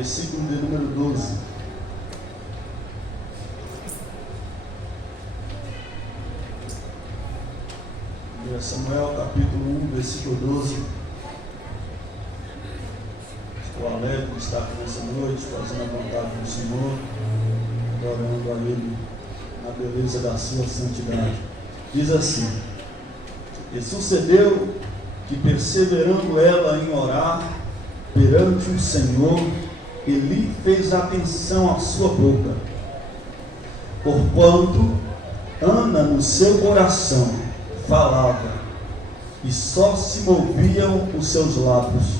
versículo de número 12. 1 Samuel capítulo 1, versículo 12. Estou alegre de estar aqui nessa noite, fazendo a vontade do Senhor, adorando a Ele na beleza da sua santidade. Diz assim: e sucedeu que, perseverando ela em orar perante o Senhor, Eli fez atenção à sua boca, porquanto Ana no seu coração falava, e só se moviam os seus lábios,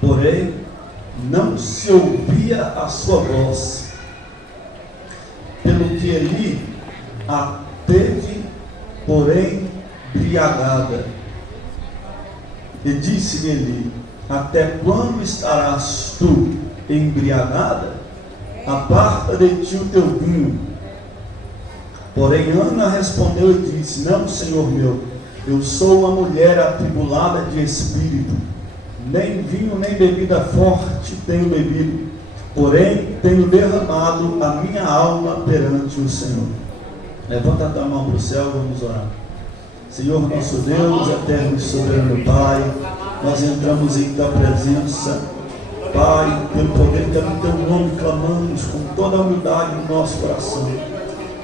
porém não se ouvia a sua voz, pelo que Eli a teve, porém, embriagada. E disse-lhe Eli: até quando estarás tu embriagada? Aparta de ti o teu vinho. Porém Ana respondeu e disse: não, Senhor meu, eu sou uma mulher atribulada de espírito, nem vinho nem bebida forte tenho bebido, porém tenho derramado a minha alma perante o Senhor. Levanta a tua mão para o céu, vamos orar. Senhor nosso Deus, eterno e soberano Pai, nós entramos em tua presença, Pai, pelo poder que é no teu nome clamamos com toda a humildade no nosso coração.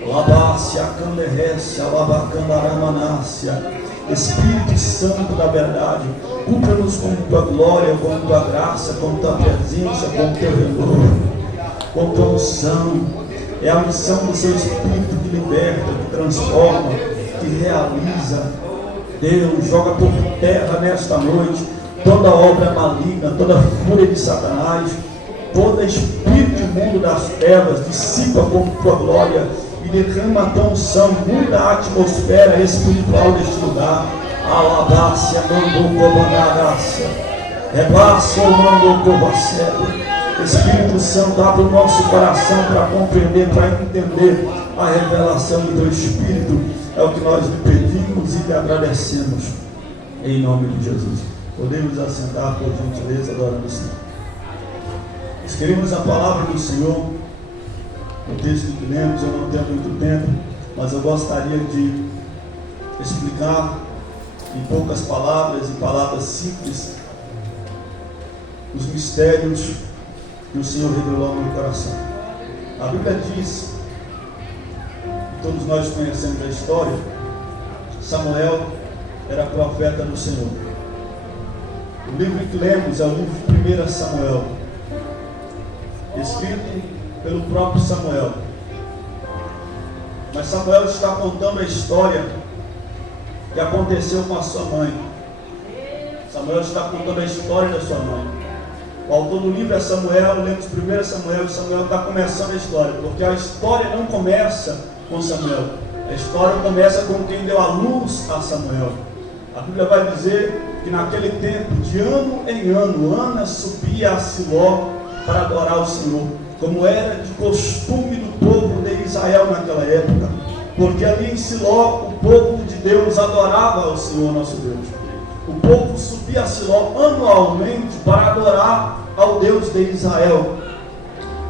Labácia, canderrécia, labacandaramácia, Espírito Santo da verdade, cubra-nos com tua glória, com tua graça, com tua presença, com teu renovo, com tua unção. É a unção do seu Espírito que liberta, que transforma, que realiza. Deus, joga por terra nesta noite toda obra maligna, toda fúria de Satanás, todo espírito imundo das trevas, dissipa com tua glória e derrama a tua unção, muda a atmosfera espiritual deste lugar. Alabácia, mandou comandácia, rebácia, mandou cobacéu. Espírito Santo, abre o nosso coração para compreender, para entender a revelação do teu Espírito. É o que nós lhe pedimos e lhe agradecemos, em nome de Jesus. Podemos assentar, por gentileza, adorando o Senhor. Nós queremos a palavra do Senhor. O texto que lemos, eu não tenho muito tempo, mas eu gostaria de explicar em poucas palavras, em palavras simples, os mistérios que o Senhor revelou no meu coração. A Bíblia diz, e todos nós conhecemos a história, Samuel era profeta do Senhor. O livro que lemos é o livro de 1 Samuel, escrito pelo próprio Samuel. Mas Samuel está contando a história que aconteceu com a sua mãe. Samuel está contando a história da sua mãe. O autor do livro é Samuel, lemos 1 Samuel, e Samuel está começando a história, porque a história não começa com Samuel, a história começa com quem deu a luz a Samuel. A Bíblia vai dizer que naquele tempo, de ano em ano, Ana subia a Siló para adorar o Senhor, como era de costume do povo de Israel naquela época, porque ali em Siló o povo de Deus adorava ao Senhor nosso Deus. O povo subia a Siló anualmente para adorar ao Deus de Israel.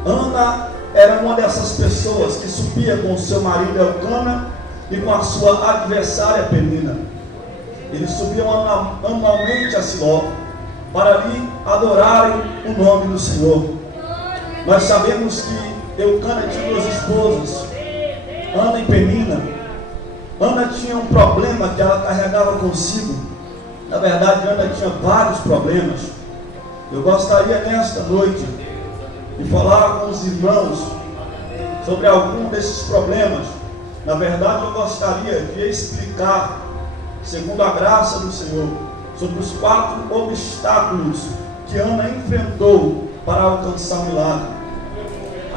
Ana era uma dessas pessoas que subia com o seu marido Elcana e com a sua adversária Penina. Eles subiam anualmente a Siló para ali adorarem o nome do Senhor. Nós sabemos que Elcana tinha duas esposas, Ana e Penina. Ana tinha um problema que ela carregava consigo. Na verdade, Ana tinha vários problemas. Eu gostaria nesta noite de falar com os irmãos sobre algum desses problemas. Na verdade, eu gostaria de explicar, segundo a graça do Senhor, sobre os 4 obstáculos que Ana enfrentou para alcançar o milagre.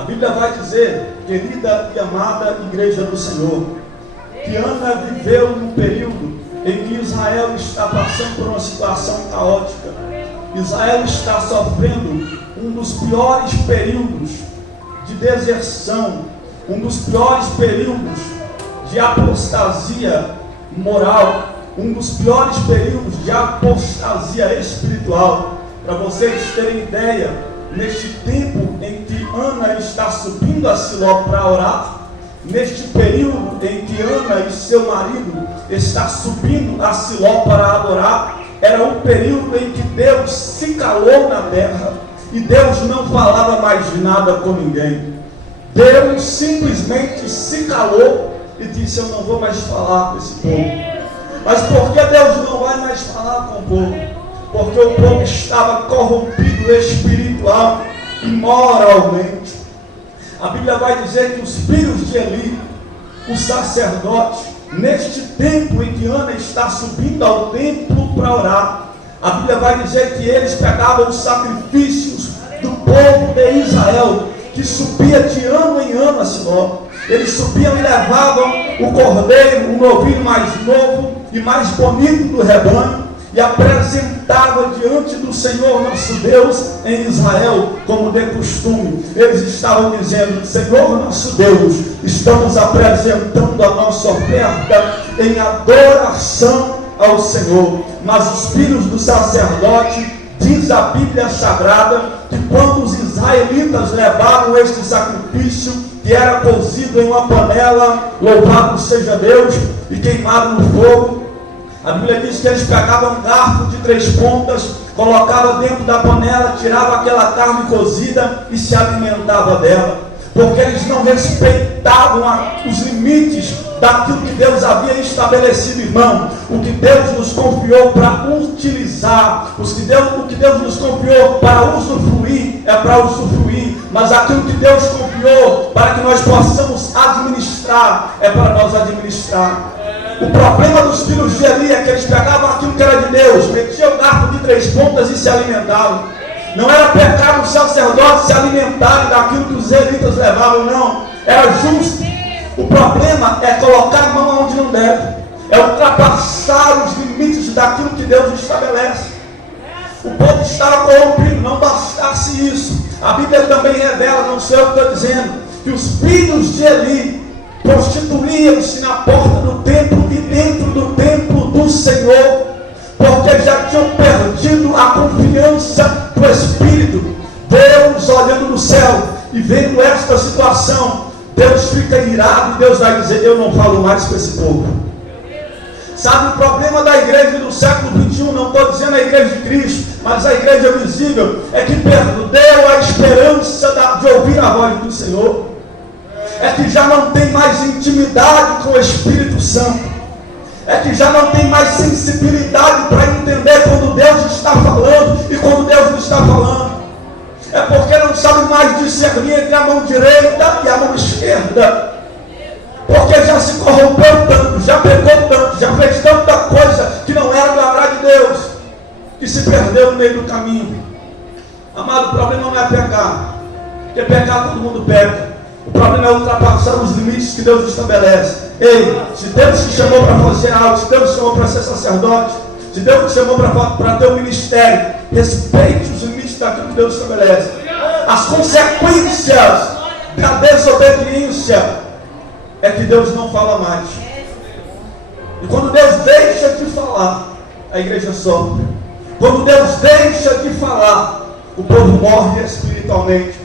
A Bíblia vai dizer, querida e amada igreja do Senhor, que Ana viveu num período em que Israel está passando por uma situação caótica. Israel está sofrendo um dos piores períodos de deserção, um dos piores períodos de apostasia moral, um dos piores períodos de apostasia espiritual. Para vocês terem ideia, neste tempo em que Ana está subindo a Siló para orar, neste período em que Ana e seu marido estão subindo a Siló para adorar, era um período em que Deus se calou na terra e Deus não falava mais nada com ninguém. Deus simplesmente se calou e disse: eu não vou mais falar com esse povo. Mas por que Deus não vai mais falar com o povo? Porque o povo estava corrompido espiritual e moralmente. A Bíblia vai dizer que os filhos de Eli, o sacerdote, neste tempo em que Ana está subindo ao templo para orar, a Bíblia vai dizer que eles pegavam os sacrifícios do povo de Israel, que subia de ano em ano a Siló. Eles subiam e levavam o cordeiro, o novilho mais novo e mais bonito do rebanho, e apresentava diante do Senhor nosso Deus em Israel, como de costume. Eles estavam dizendo: Senhor nosso Deus, estamos apresentando a nossa oferta em adoração ao Senhor. Mas os filhos do sacerdote, diz a Bíblia Sagrada, que quando os israelitas levavam este sacrifício, que era cozido em uma panela, louvado seja Deus, e queimado no fogo, a Bíblia diz que eles pegavam um garfo de 3 pontas, colocavam dentro da panela, tiravam aquela carne cozida e se alimentavam dela, porque eles não respeitavam os limites daquilo que Deus havia estabelecido, irmão. O que Deus nos confiou para utilizar, o que Deus nos confiou para usufruir, é para usufruir, mas aquilo que Deus confiou para que nós possamos administrar, é para nós administrar. O problema dos filhos de Eli é que eles pegavam aquilo que era de Deus, metiam o garfo de 3 pontas e se alimentavam. Não era pecado os sacerdotes se alimentarem daquilo que os israelitas levavam, não. Era justo. O problema é colocar a mão onde não deve, é ultrapassar os limites daquilo que Deus estabelece. O povo estava corrompido. Não bastasse isso, a Bíblia também revela, não sei o que estou dizendo, que os filhos de Eli prostituíam-se na porta do templo e dentro do templo do Senhor, porque já tinham perdido a confiança do Espírito. Deus, olhando do céu e vendo esta situação, Deus fica irado e Deus vai dizer: eu não falo mais com esse povo. Sabe, o problema da igreja do século 21, não estou dizendo a igreja de Cristo, mas a igreja visível, é que perdeu a esperança de ouvir a voz do Senhor. É que já não tem mais intimidade com o Espírito Santo. É que já não tem mais sensibilidade para entender quando Deus está falando e quando Deus não está falando. É porque não sabe mais discernir entre a mão direita e a mão esquerda. Porque já se corrompeu tanto, já pecou tanto, já fez tanta coisa que não era do agrado de Deus, que se perdeu no meio do caminho. Amado, o problema não é pecar, porque pecar todo mundo peca. O problema é ultrapassar os limites que Deus estabelece. Ei, se Deus te chamou para fazer algo, se Deus te chamou para ser sacerdote, se Deus te chamou para ter um ministério, respeite os limites daquilo que Deus estabelece. As consequências da desobediência é que Deus não fala mais. E quando Deus deixa de falar, a igreja sofre. Quando Deus deixa de falar, o povo morre espiritualmente.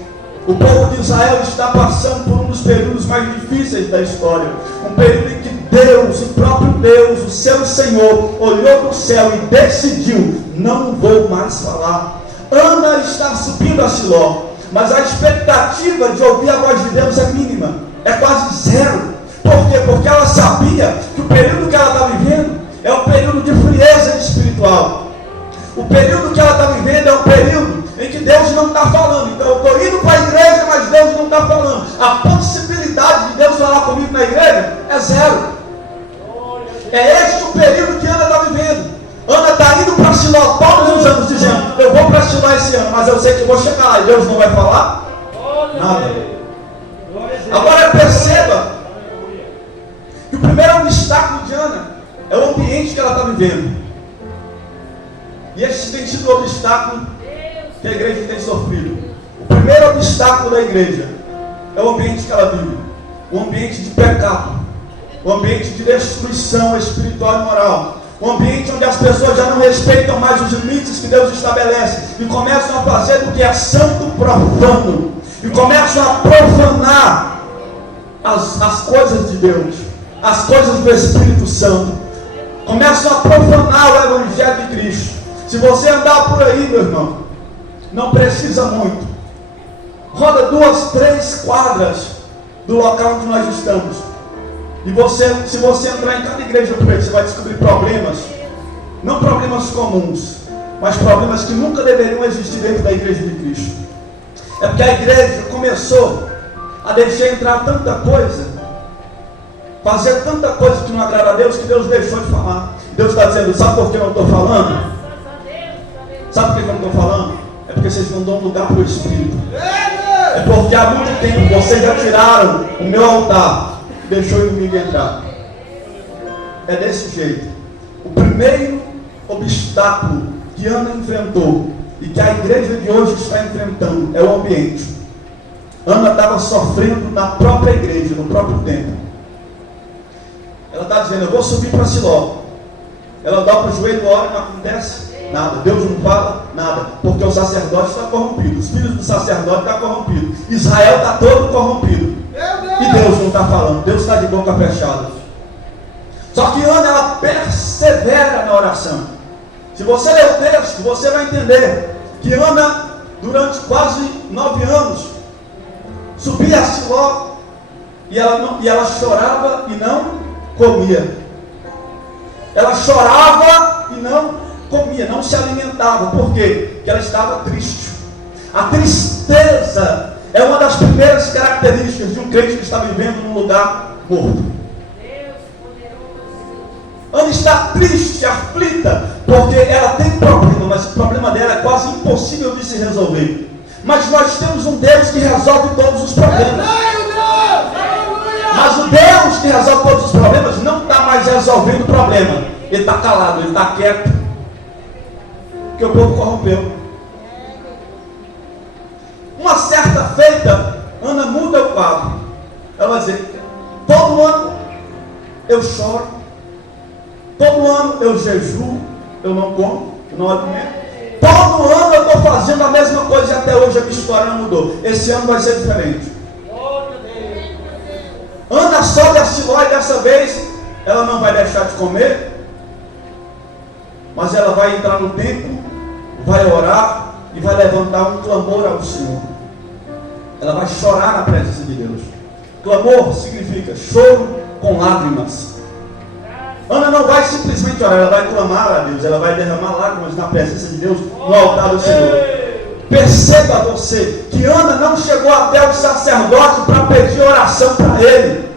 O povo de Israel está passando por um dos períodos mais difíceis da história. Um período em que Deus, o próprio Deus, o seu Senhor, olhou para o céu e decidiu: não vou mais falar. Ana está subindo a Siló, mas a expectativa de ouvir a voz de Deus é mínima, é quase zero. Por quê? Porque ela sabia que o período que ela está vivendo é um período de frieza espiritual. O período que ela está vivendo é um período em que Deus não está falando. Então eu estou indo para a igreja, mas Deus não está falando. A possibilidade de Deus falar comigo na igreja é zero. É este o período que Ana está vivendo. Ana está indo para Siló todos os anos, dizendo: eu vou para Siló esse ano, mas eu sei que eu vou chegar lá e Deus não vai falar nada. Agora perceba que o primeiro obstáculo de Ana é o ambiente que ela está vivendo. E esse tem sido o obstáculo que a igreja tem sofrido. O primeiro obstáculo da igreja é o ambiente que ela vive. O ambiente de pecado. O ambiente de destruição espiritual e moral. Um ambiente onde as pessoas já não respeitam mais os limites que Deus estabelece e começam a fazer do que é santo profano, e começam a profanar as coisas de Deus, as coisas do Espírito Santo, começam a profanar o Evangelho de Cristo. Se você andar por aí, meu irmão, não precisa muito, roda 2, 3 quadras do local onde nós estamos, e se você entrar em cada igreja por aí, você vai descobrir problemas, não problemas comuns, mas problemas que nunca deveriam existir dentro da igreja de Cristo. É porque a igreja começou a deixar entrar tanta coisa, fazer tanta coisa que não agrada a Deus, que Deus deixou de falar. Deus está dizendo: sabe por que eu não estou falando? Sabe por que eu não estou falando? É porque vocês não dão lugar para o Espírito. É porque há muito tempo vocês já tiraram o meu altar, deixou o inimigo entrar. É desse jeito. O primeiro obstáculo que Ana enfrentou e que a igreja de hoje está enfrentando é o ambiente. Ana estava sofrendo na própria igreja, no próprio templo. Ela está dizendo: eu vou subir para Siló. Ela dobra o joelho, ora, não acontece nada. Deus não fala nada, porque o sacerdote está corrompido, os filhos do sacerdote estão corrompidos, Israel está todo corrompido, e Deus não está falando, Deus está de boca fechada. Só que Ana, ela persevera na oração. Se você ler o texto, você vai entender que Ana, durante quase 9 anos, subia a Siló, e ela chorava e não comia. Ela chorava e não comia, não se alimentava. Por quê? Porque ela estava triste. A tristeza é uma das primeiras características de um crente que está vivendo num lugar morto. Ana está triste, aflita, porque ela tem problema, mas o problema dela é quase impossível de se resolver. Mas nós temos um Deus que resolve todos os problemas. Mas o Deus que resolve todos os problemas não está mais resolvendo o problema. Ele está calado, ele está quieto, porque o povo corrompeu. Uma certa feita, Ana muda o quadro. Ela vai dizer: todo ano eu choro, todo ano eu jejuo, eu não como, eu não alimento. Todo ano eu estou fazendo a mesma coisa e até hoje a minha história não mudou. Esse ano vai ser diferente. Ana sobe a Siló e dessa vez ela não vai deixar de comer, mas ela vai entrar no templo, vai orar e vai levantar um clamor ao Senhor. Ela vai chorar na presença de Deus. Clamor significa choro com lágrimas. Ana não vai simplesmente orar, ela vai clamar a Deus, ela vai derramar lágrimas na presença de Deus, no altar do Senhor. Perceba você que Ana não chegou até o sacerdote para pedir oração para ele.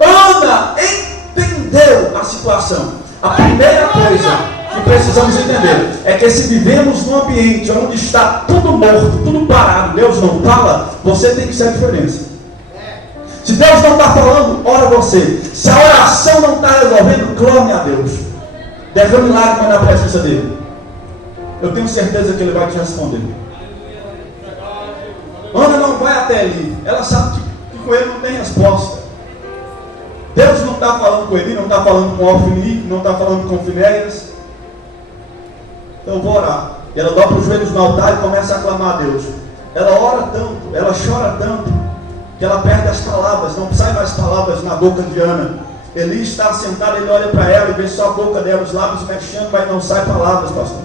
Ana entendeu a situação. A primeira coisa que precisamos entender é que se vivemos num ambiente onde está tudo morto, tudo parado, Deus não fala, você tem que ser a diferença. Se Deus não está falando, ora você. Se a oração não está resolvendo, clame a Deus. Derrame lágrimas na presença dele. Eu tenho certeza que ele vai te responder. Ana não vai até ali. Ela sabe que com ele não tem resposta. Deus não está falando com ele, não está falando com Ofni, não está falando com Finéias. Então eu vou orar. E ela dobra os joelhos no altar e começa a clamar a Deus. Ela ora tanto, ela chora tanto, que ela perde as palavras, não sai mais palavras na boca de Ana. Eli está sentado, ele olha para ela e vê só a boca dela, os lábios mexendo, mas não sai palavras, pastor.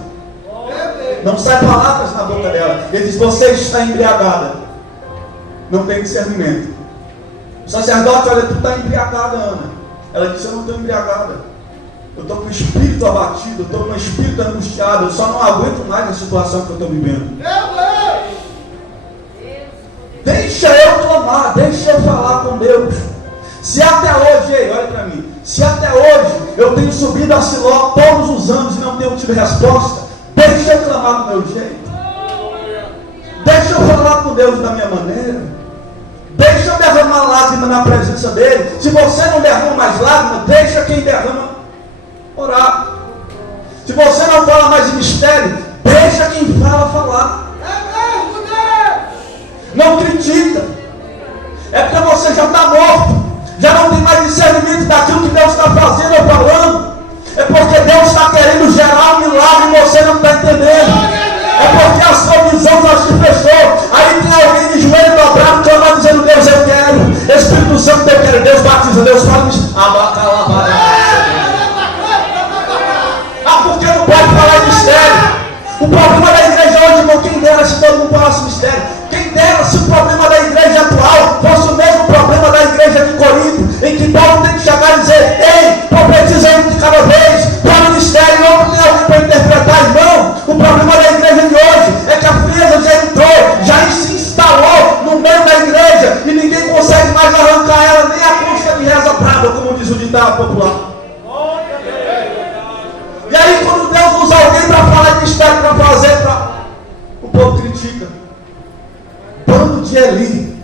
Não sai palavras na boca dela. Ele diz: você está embriagada, não tem discernimento. O sacerdote olha: tu está embriagada, Ana. Ela diz: eu não estou embriagada, eu estou com o espírito abatido, eu estou com o espírito angustiado, eu só não aguento mais a situação que eu estou vivendo. Deixa eu clamar, deixa eu falar com Deus. Se até hoje, ei, olha para mim, se até hoje eu tenho subido a Siló todos os anos e não tenho tido resposta, deixa eu clamar do meu jeito. Deixa eu falar com Deus da minha maneira. Deixa eu derramar lágrima na presença dele. Se você não derrama mais lágrima, deixa quem derrama orar. Se você não fala mais em mistério, deixa quem fala falar. Não critica. É porque você já está morto, já não tem mais discernimento daquilo que Deus está fazendo ou falando. É querendo gerar um milagre e você não está entendendo. É porque a sua visão já se fechou. Aí tem alguém de joelho dobrado, clamando, dizendo: Deus, eu quero. Espírito Santo, eu quero. Deus batiza, Deus fala. Porque não pode falar em mistério. O problema da igreja hoje, irmão, quem dera se todo mundo falasse mistério. Quem dera se o problema da igreja atual fosse o mesmo problema da igreja de Corinto, em que Paulo tem que chegar e dizer: ei, profetiza um de cada vez, para o mistério, não tem alguém para interpretar, irmão. O problema da igreja de hoje é que a frieza já entrou, já se instalou no meio da igreja, e ninguém consegue mais arrancar ela, nem a concha de reza brava, como diz o ditado popular. E aí, quando Deus usa alguém para falar de mistério, para fazer, o povo critica. Bando de Eli,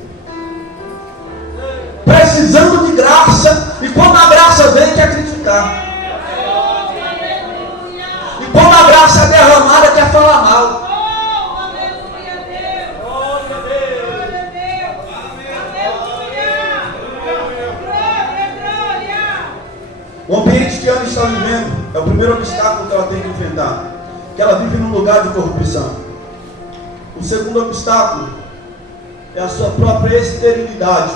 precisando de graça, e quando a graça vem, quer criticar. E quando a graça é derramada, quer falar mal. O ambiente que Ana está vivendo é o primeiro obstáculo que ela tem que enfrentar, que ela vive num lugar de corrupção. O segundo obstáculo é a sua própria esterilidade.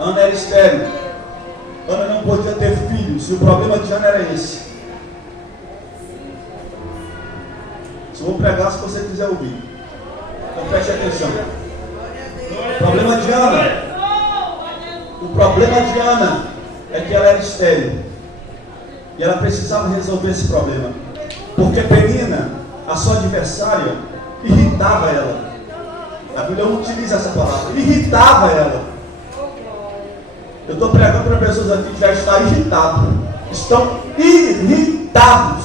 Ana era estéril. Ana não podia ter filhos, e o problema de Ana era esse. Se eu vou pregar, se você quiser ouvir, então preste atenção. O problema de Ana é que ela era estéril, e ela precisava resolver esse problema, porque Penina, a sua adversária, irritava ela. A Bíblia não utiliza essa palavra, irritava ela. Eu estou pregando para pessoas aqui que já estão irritadas, estão irritados,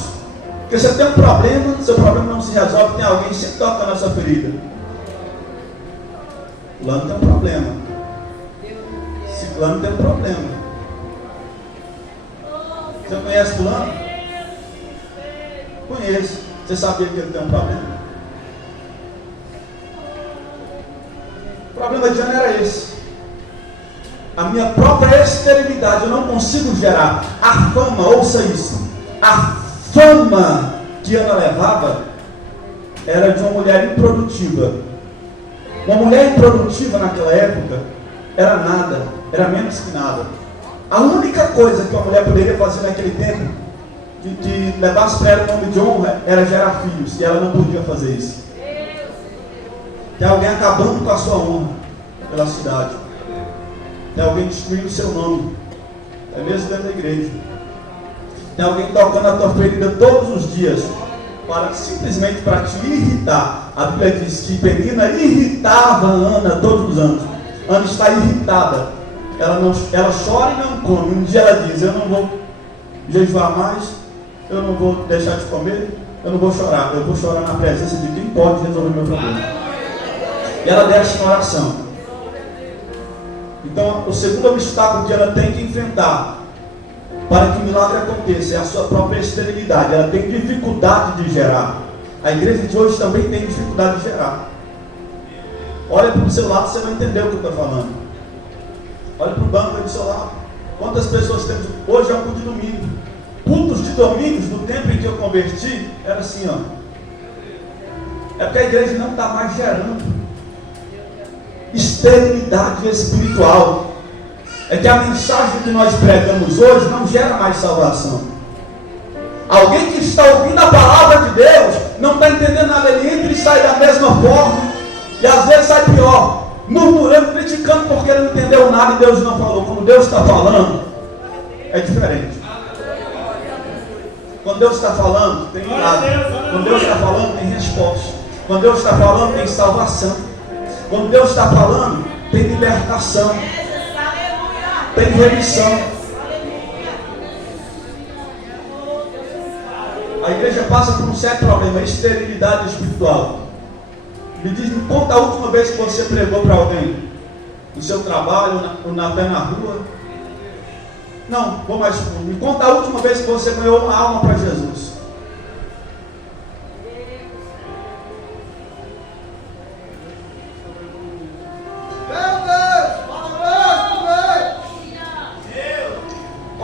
porque você tem um problema, seu problema não se resolve, tem alguém que sempre toca na sua ferida. Fulano tem um problema, Ciclano tem um problema. Você conhece Fulano? Conheço. Você sabia que ele tem um problema? O problema de Ana era esse. A minha própria esterilidade, eu não consigo gerar. A fama, ouça isso. A fama que Ana levava era de uma mulher improdutiva. Uma mulher improdutiva naquela época era nada, era menos que nada. A única coisa que uma mulher poderia fazer naquele tempo, que levasse para ela o nome de honra, era gerar filhos, e ela não podia fazer isso. Tem alguém acabando com a sua honra pela cidade. Tem alguém destruindo o seu nome, é mesmo dentro da igreja. Tem alguém tocando a tua ferida todos os dias, simplesmente para te irritar. A Bíblia diz que Penina irritava Ana todos os anos. Ana está irritada. Ela chora e não come. Um dia ela diz: eu não vou jejuar mais, eu não vou deixar de comer, eu não vou chorar, eu vou chorar na presença de quem pode resolver o meu problema. E ela desce na oração. Então, o segundo obstáculo que ela tem que enfrentar para que o milagre aconteça é a sua própria esterilidade. Ela tem dificuldade de gerar. A igreja de hoje também tem dificuldade de gerar. Olha para o seu lado, você vai entender o que eu estou falando. Olha para o banco aí do seu lado. Quantas pessoas temos? Hoje é um culto de domingo. Cultos de domingos, no tempo em que eu converti, era assim, ó. É porque a igreja não está mais gerando esterilidade espiritual. É que a mensagem que nós pregamos hoje não gera mais salvação. Alguém que está ouvindo a palavra de Deus não está entendendo nada, ele entra e sai da mesma forma, e às vezes sai pior, murmurando, criticando porque ele não entendeu nada e Deus não falou. Quando Deus está falando, é diferente. Quando Deus está falando, tem milagre. Quando Deus está falando, tem resposta. Quando Deus está falando, tem salvação. Quando Deus está falando, tem libertação, tem remissão. A igreja passa por um certo problema, esterilidade espiritual. Me conta a última vez que você pregou para alguém, no seu trabalho, até na rua. Não, vou mais fundo. Me conta a última vez que você ganhou uma alma para Jesus.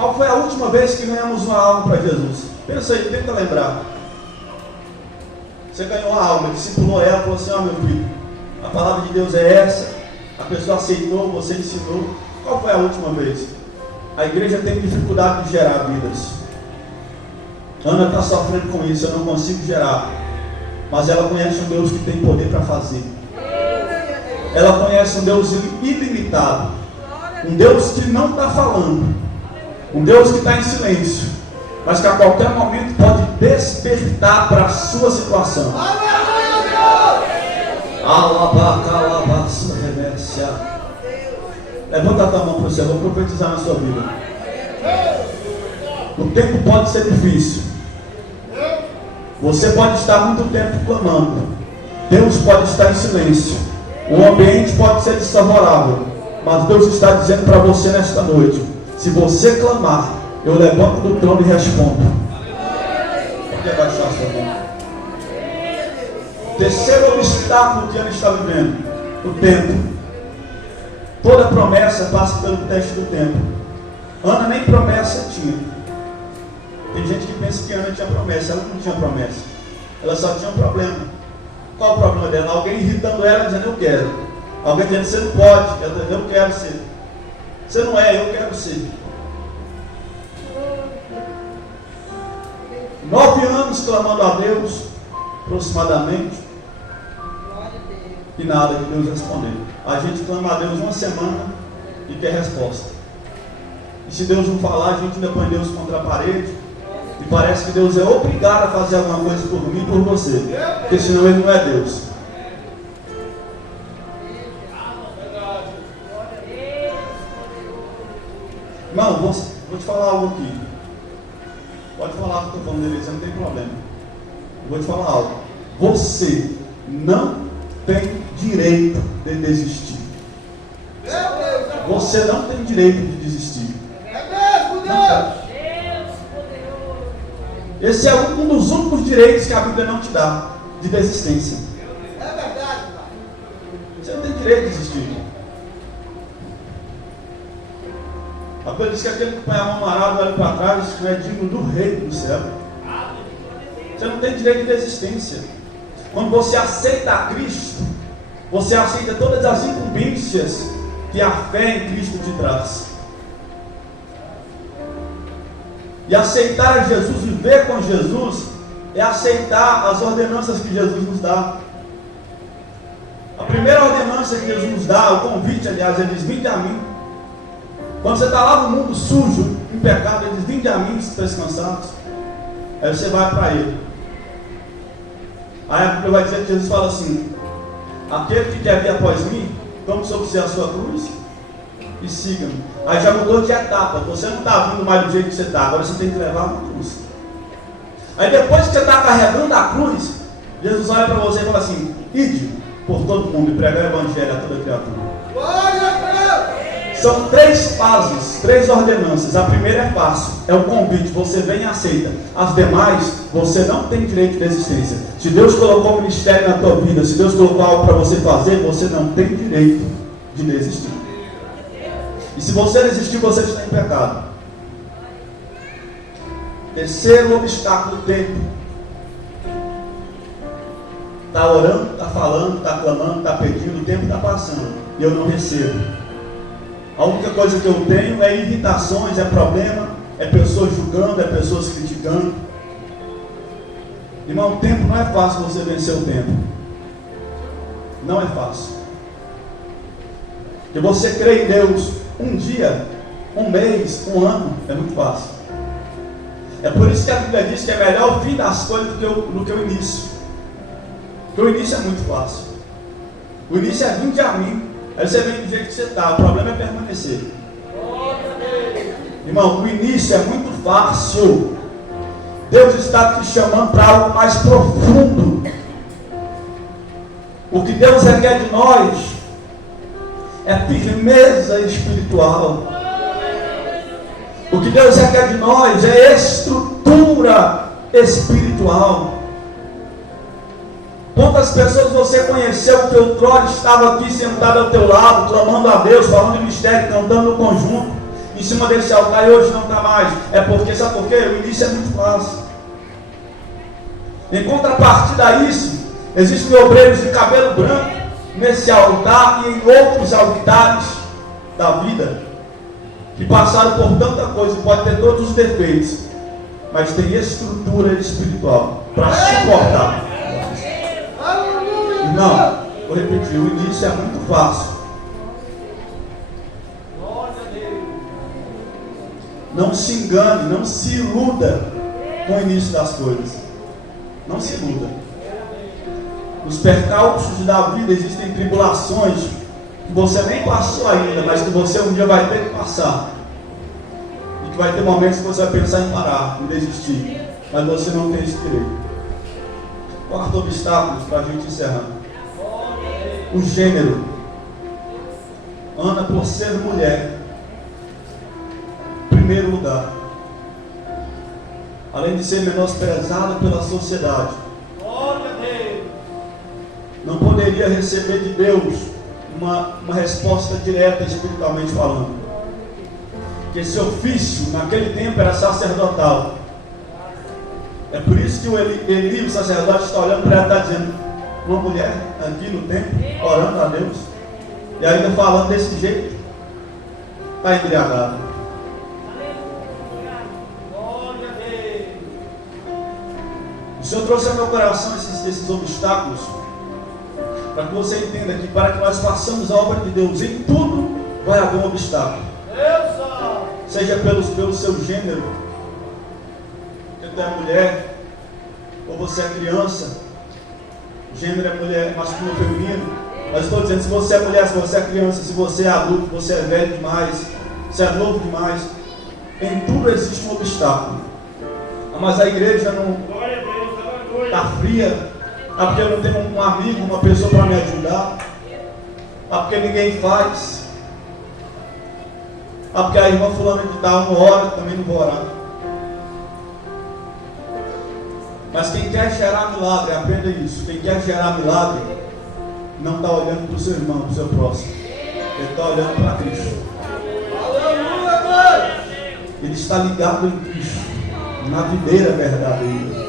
Qual foi a última vez que ganhamos uma alma para Jesus? Pensa aí, tenta lembrar. Você ganhou uma alma, discipulou ela, falou assim: ó, meu filho, a palavra de Deus é essa. A pessoa aceitou, você ensinou. Qual foi a última vez? A igreja tem dificuldade de gerar vidas. Ana está sofrendo com isso, eu não consigo gerar. Mas ela conhece um Deus que tem poder para fazer. Ela conhece um Deus ilimitado. Um Deus que não está falando. Um Deus que está em silêncio. Mas que a qualquer momento pode despertar para a sua situação. Levanta a tua mão para o céu, vou profetizar na sua vida. O tempo pode ser difícil. Você pode estar muito tempo clamando. Deus pode estar em silêncio. O ambiente pode ser desfavorável. Mas Deus está dizendo para você nesta noite: se você clamar, eu levanto do trono e respondo. Pode abaixar a sua mão. Terceiro obstáculo que Ana está vivendo: o tempo. Toda promessa passa pelo teste do tempo. Ana nem promessa tinha. Tem gente que pensa que Ana tinha promessa. Ela não tinha promessa. Ela só tinha um problema. Qual o problema dela? Alguém irritando ela, dizendo: eu quero. Alguém dizendo: você não pode. Ela dizendo: eu quero ser. Você não é, eu quero ser. 9 anos clamando a Deus, aproximadamente, e nada de Deus responder. A gente clama a Deus uma semana e quer resposta. E se Deus não falar, a gente ainda põe Deus contra a parede, e parece que Deus é obrigado a fazer alguma coisa por mim e por você, porque senão Ele não é Deus. Irmão, vou te falar algo aqui. Pode falar que eu estou falando dele, não tem problema. Eu vou te falar algo. Você não tem direito de desistir. Você não tem direito de desistir. Esse é um dos únicos direitos que a Bíblia não te dá, de desistência. É verdade, pai. Você não tem direito de desistir. A Bíblia diz que aquele que põe a mão amarrada olha para trás não é digno do rei do céu. Você não tem direito de desistência. Quando você aceita a Cristo, você aceita todas as incumbências que a fé em Cristo te traz. E aceitar Jesus, viver com Jesus, é aceitar as ordenanças que Jesus nos dá. A primeira ordenança que Jesus nos dá, o convite, aliás, ele diz: vinde a mim. Quando você está lá no mundo sujo, em pecado, ele diz: vinde a mim, se estão cansados. Aí você vai para ele. Aí a Bíblia vai dizer que Jesus fala assim: aquele que quer vir após mim, tome sobre si a sua cruz e siga-me. Aí já mudou de etapa. Você não está vindo mais do jeito que você está, agora você tem que levar uma cruz. Aí depois que você está carregando a cruz, Jesus olha para você e fala assim: ide por todo mundo e pregar o evangelho a toda criatura. São 3 fases, 3 ordenanças. A primeira é fácil, é o convite, você vem e aceita. As demais, você não tem direito de desistência. Se Deus colocou um ministério na tua vida, se Deus colocou algo para você fazer, você não tem direito de desistir. E se você desistir, você está em pecado. Terceiro obstáculo: tempo. Está orando, está falando, está clamando, está pedindo, o tempo está passando e eu não recebo. A única coisa que eu tenho é irritações, é problema, é pessoas julgando, é pessoas criticando. Irmão, o tempo não é fácil você vencer o tempo. Não é fácil. Porque você crê em Deus um dia, um mês, um ano, é muito fácil. É por isso que a Bíblia diz que é melhor o fim das coisas do que o início. Porque o início é muito fácil. O início é vinde a mim. Aí você vem do jeito que você está. O problema é permanecer. Irmão, o início é muito fácil. Deus está te chamando para algo mais profundo. O que Deus requer de nós é firmeza espiritual. O que Deus requer de nós é estrutura espiritual. Quantas pessoas você conheceu que outrora estava aqui sentado ao teu lado, clamando a Deus, falando de mistério, cantando no conjunto, em cima desse altar e hoje não está mais. É porque, sabe por quê? O início é muito fácil. Em contrapartida a isso, existem obreiros de cabelo branco nesse altar e em outros altares da vida, que passaram por tanta coisa, pode ter todos os defeitos, mas tem estrutura espiritual para suportar. Não, vou repetir, o início é muito fácil. Não se engane, não se iluda com o início das coisas. Não se iluda. Nos percalços da vida existem tribulações que você nem passou ainda, mas que você um dia vai ter que passar. E que vai ter momentos que você vai pensar em parar, em desistir. Mas você não tem esse direito. Quarto obstáculo para a gente encerrar. O gênero. Ana, por ser mulher, em primeiro lugar, além de ser menosprezada pela sociedade, não poderia receber de Deus uma resposta direta espiritualmente falando. Que esse ofício naquele tempo era sacerdotal. É por isso que o Eli, o sacerdote, está olhando para ela e está dizendo: uma mulher aqui no templo, orando a Deus, e ainda falando desse jeito, está embriagada. O Senhor trouxe ao meu coração esses obstáculos, para que você entenda que para que nós façamos a obra de Deus, em tudo vai haver um obstáculo. Seja pelo seu gênero, porque tu é mulher, ou você é criança. Gênero é mulher, masculino ou feminino. Mas estou dizendo, se você é mulher, se você é criança, se você é adulto, você é velho demais, se é novo demais, em tudo existe um obstáculo. Mas a igreja não está fria, porque eu não tenho um amigo, uma pessoa para me ajudar, porque ninguém faz, porque a irmã fulana de tal não ora, também não vou orar. Mas quem quer gerar milagre, aprenda isso. Quem quer gerar milagre não está olhando para o seu irmão, para o seu próximo. Ele está olhando para Cristo. Ele está ligado em Cristo, na videira verdadeira.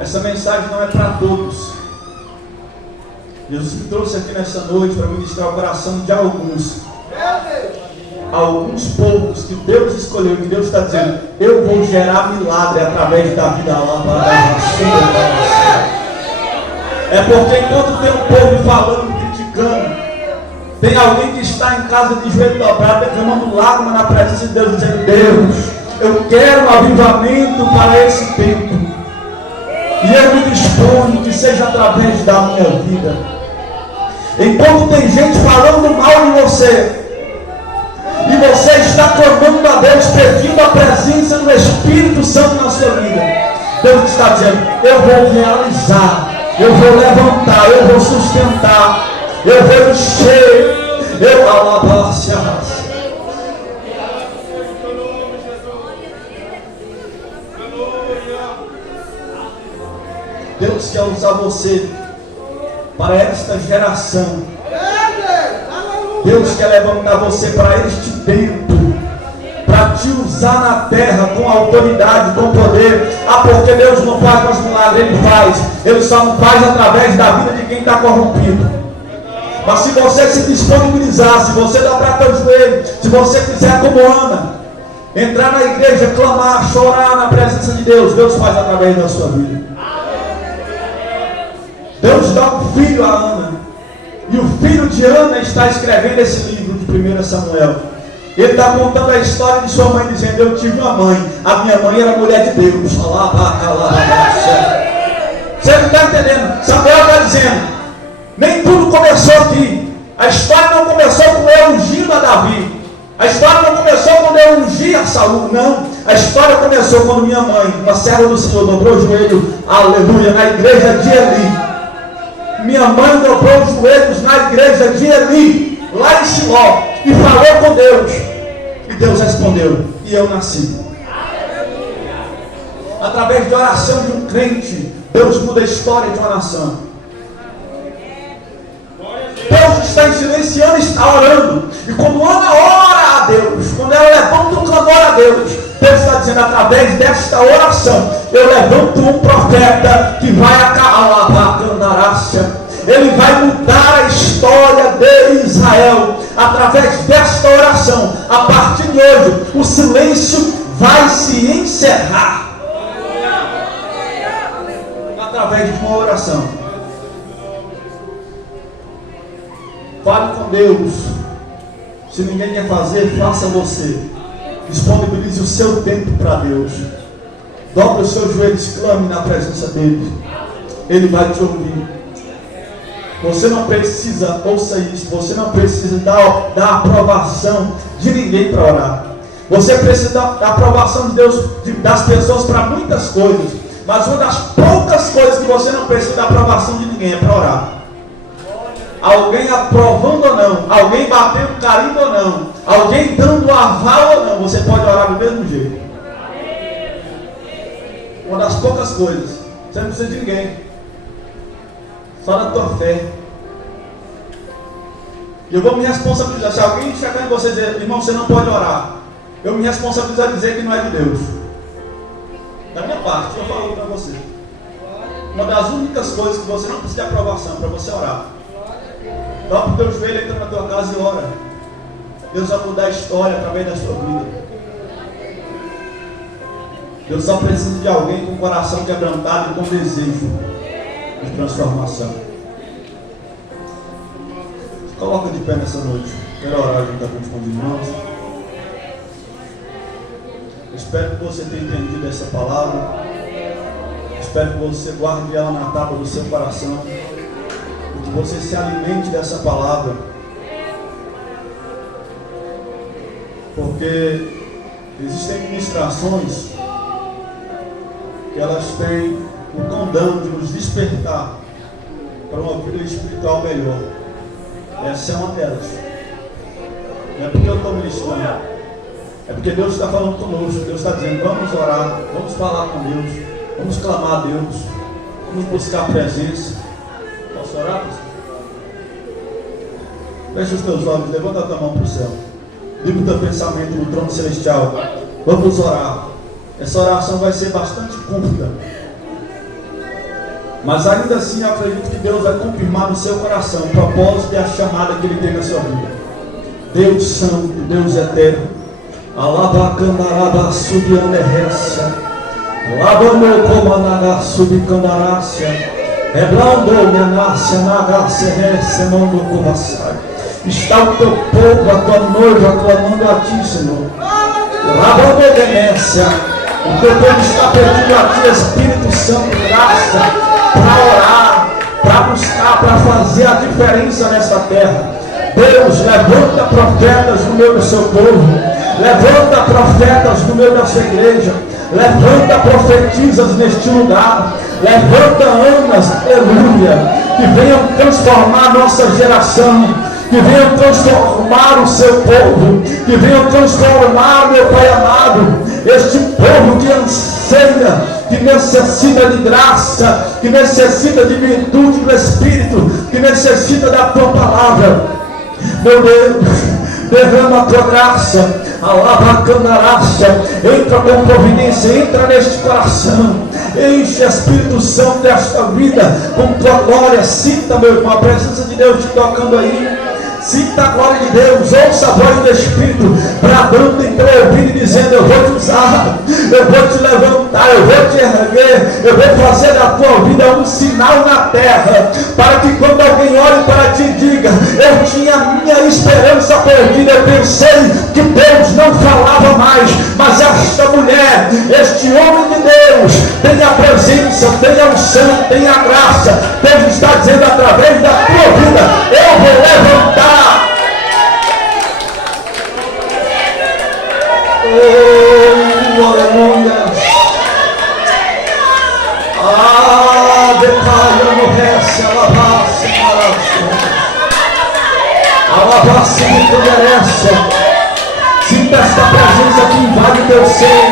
Essa mensagem não é para todos. Jesus me trouxe aqui nessa noite para ministrar o coração de alguns poucos que Deus escolheu, que Deus está dizendo: eu vou gerar milagre através da vida lá para a sua. É porque enquanto tem um povo falando, criticando, tem alguém que está em casa de joelho dobrado, derramando lágrimas na presença de Deus, dizendo: Deus, eu quero um avivamento para esse tempo, e eu me disponho que seja através da minha vida. Enquanto tem gente falando mal de você, e você está clamando a Deus, pedindo a presença do Espírito Santo na sua vida, Deus está dizendo: eu vou realizar, eu vou levantar, eu vou sustentar, eu vou encher, eu alabar-se a raça. Deus quer usar você para esta geração. Deus quer levantar você para este tempo, para te usar na terra com autoridade, com poder. Porque Deus não faz mais milagre, Ele faz. Ele só não faz através da vida de quem está corrompido. Mas se você se disponibilizar, se você dobrar teu joelho, se você quiser como Ana, entrar na igreja, clamar, chorar na presença de Deus, Deus faz através da sua vida. Deus dá um filho a Ana, e o filho de Ana está escrevendo esse livro de 1 Samuel. Ele está contando a história de sua mãe, dizendo: eu tive uma mãe, a minha mãe era mulher de Deus. Você não está entendendo? Samuel está dizendo: nem tudo começou aqui. A história não começou quando eu ungindo a Davi. A história não começou quando eu ungi a Saul. Não, a história começou quando minha mãe, uma serva do Senhor, dobrou o joelho, aleluia, na igreja de Eli. Minha mãe dobrou os joelhos na igreja de Eli, lá em Siló, e falou com Deus, e Deus respondeu, e eu nasci. Através da oração de um crente, Deus muda a história de uma nação. Deus que está em silêncio, Ana está orando. E quando Ana ora a Deus, quando ela levanta um clamor a Deus, Deus está dizendo, através desta oração, eu levanto um profeta que vai acabar a candarácia. Ele vai mudar a história de Israel. Através desta oração, a partir de hoje, o silêncio vai se encerrar. Através de uma oração. Fale com Deus. Se ninguém quer fazer, faça você. Disponibilize o seu tempo para Deus. Dobre os seus joelhos, clame na presença dele. Ele vai te ouvir. Você não precisa, ouça isso, você não precisa da aprovação de ninguém para orar. Você precisa da aprovação de Deus, das pessoas para muitas coisas. Mas uma das poucas coisas que você não precisa da aprovação de ninguém é para orar. Alguém aprovando ou não, alguém batendo carimbo ou não, alguém dando aval ou não, você pode orar do mesmo jeito. Uma das poucas coisas, você não precisa de ninguém, só da tua fé. E eu vou me responsabilizar. Se alguém chegar em você e dizer, irmão, você não pode orar, eu me responsabilizo a dizer que não é de Deus. Da minha parte, eu falo para você. Uma das únicas coisas que você não precisa de aprovação para você orar. Dobra o teu joelho, entra na tua casa e ora. Deus vai mudar a história através da sua vida. Deus só precisa de alguém com o coração quebrantado e com desejo de transformação. Se coloca de pé nessa noite. Quero orar juntamente com os irmãos. Espero que você tenha entendido essa palavra. Espero que você guarde ela na tábua do seu coração. E que você se alimente dessa palavra. Porque existem ministrações que elas têm o condão de nos despertar para uma vida espiritual melhor. Essa é uma delas. Não é porque eu estou ministrando. É porque Deus está falando conosco. Deus está dizendo, vamos orar, vamos falar com Deus, vamos clamar a Deus, vamos buscar a presença. Posso orar? Fecha os teus olhos, levanta a tua mão para o céu. Liga o teu pensamento no trono celestial. Vamos orar. Essa oração vai ser bastante curta, mas ainda assim eu acredito que Deus vai confirmar no seu coração o propósito e a chamada que Ele tem na sua vida. Deus santo, Deus eterno, Alabacandaraba subianerreça, Labano comanaga subicandarácia, Eblando menácia nagácia mando covassai. Está o teu povo, a tua noiva clamando a ti, Senhor. Labano genécia. O teu povo está pedindo a ti, Espírito Santo, graça para orar, para buscar, para fazer a diferença nessa terra. Deus, levanta profetas no meio do seu povo, levanta profetas no meio da sua igreja, levanta profetisas neste lugar, levanta Anas, aleluia, que venham transformar a nossa geração, que venham transformar o seu povo, que venham transformar, meu Pai amado, este povo que anseia, que necessita de graça, que necessita de virtude do Espírito, que necessita da tua palavra. Meu Deus, derrama a tua graça, alabacandarácia, entra com providência, entra neste coração, enche Espírito Santo desta vida com tua glória. Sinta, meu irmão, a presença de Deus te tocando aí. Sinta a glória de Deus, ouça a voz do Espírito bradando em teu ouvido e dizendo, eu vou te usar, eu vou te levantar, eu vou te erguer, eu vou fazer da tua vida um sinal na terra, para que quando alguém olhe para ti e diga, eu tinha minha esperança perdida, eu pensei que Deus não falava mais, mas esta mulher, este homem de Deus, tem a presença, tem a unção, tem a graça. Deus está dizendo através da tua vida, eu vou levantar. Oh, aleluia. Ah, detalhe no resto, alabaça, alabaça, me conhece. Sinta esta presença que invade o teu ser.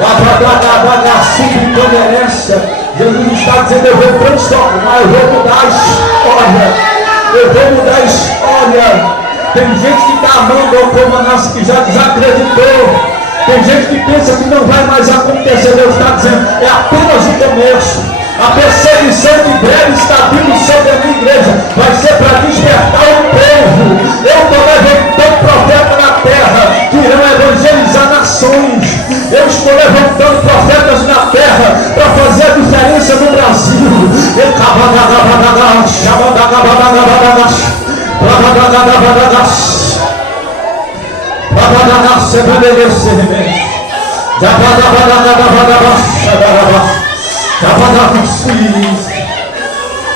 Lavadaga, me conhece. Jesus está dizendo, eu vou transformar, eu vou mudar a história. Eu vou mudar a história. Tem gente que está amando ao povo nosso que já desacreditou. Tem gente que pensa que não vai mais acontecer. Deus está dizendo, é apenas o começo. A perseguição que breve está vindo sobre a minha igreja vai ser para despertar o povo. Eu estou levantando profeta na terra que irão evangelizar nações. Eu estou levantando profetas na terra para fazer a diferença no Brasil.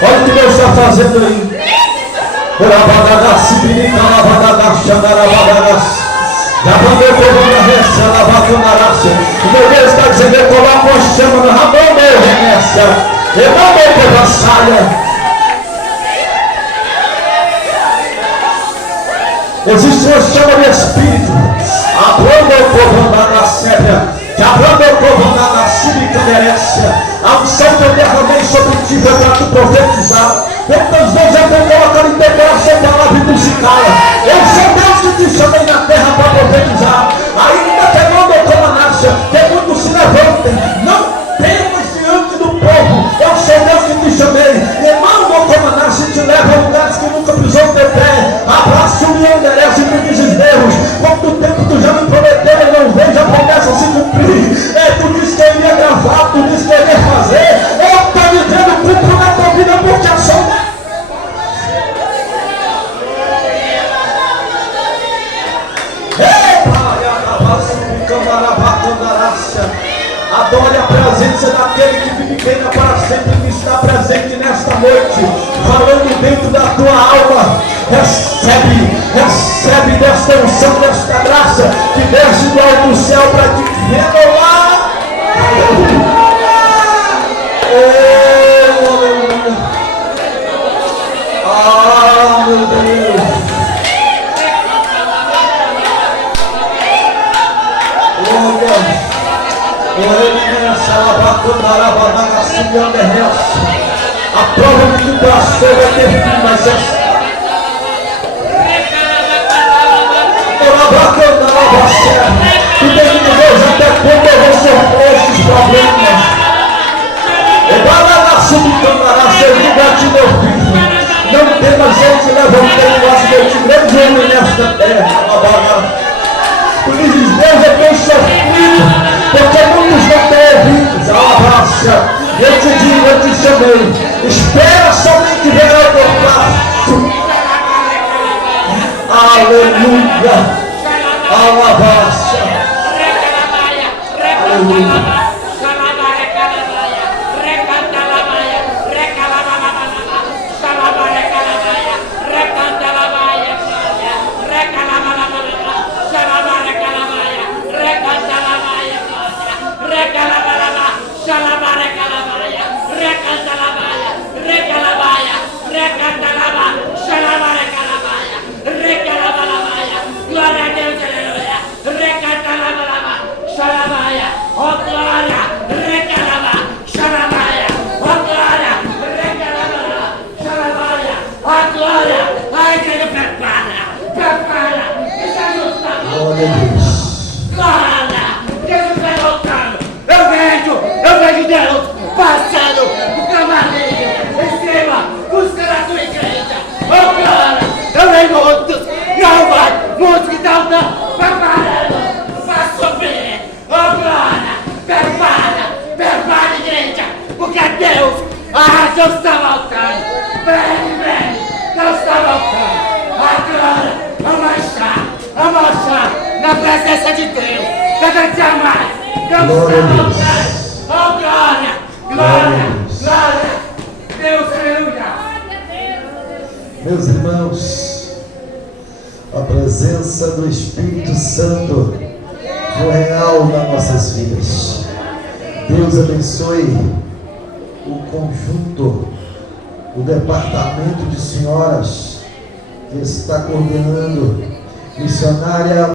Olha o que Deus está fazendo aí. O meu Deus está dizendo, eu coloco uma chama no rabão meu, remessa. Eu não vou por vassalha. Existe uma chama de espírito. Abranda o povo na sébia. Que abranda o povo na sibicandécia. A unção que eu derramei sobre ti foi para tu profetizar. Quantas vezes eu vou colocar em teu coração palavra e tu se cala. Eu sou Deus que te chamei na terra para profetizar. Ainda que não me comanância, que muitos se levantem. Não temas diante do povo. Eu sou Deus que te chamei. E não me comanância te leva a lugares que nunca pisou o teu pé. Abraço e endereço e tu dizes Deus. Quanto tempo tu já me prometeu e não vejo a promessa se cumprir. Tu disse que eu iria gravar, tu disse que eu iria fazer. Eu estou dizendo, cumpro na tua vida porque eu sou Deus. Adore a presença daquele que vive bem para sempre, que está presente nesta noite, falando dentro da tua alma. Recebe desta unção, desta graça que desce do alto do céu para te renovar. Ah, meu Deus. A prova que tu passou vai ter fim, mas é tu tem que dizer até quando eu vou sofrer esses problemas. Eu digo a ti, meu filho, não temas, eu te levantei e eu te grande homem nesta terra. Tu dizes, Deus, eu tenho sofrido, porque muitos não têm ouvido. Alabaça. Eu te digo, eu te chamei. Espera somente ver o teu passo. Aleluia. Alabaça. Aleluia. Eu vejo Deus passando o camarim em cima, buscando a tua igreja. Oh, glória! Eu vejo muitos, não vai, muitos que estão preparando para subir. Oh, glória! Prepara, igreja, porque Deus, Deus está voltando. Vem, Deus está voltando. A glória, vamos achar na presença de Deus. Cada dia mais. Deus está voltando. Oh, glória, Deus, aleluia. Meus irmãos, a presença do Espírito Santo foi real nas nossas vidas. Deus abençoe o conjunto, o departamento de senhoras que está coordenando, missionária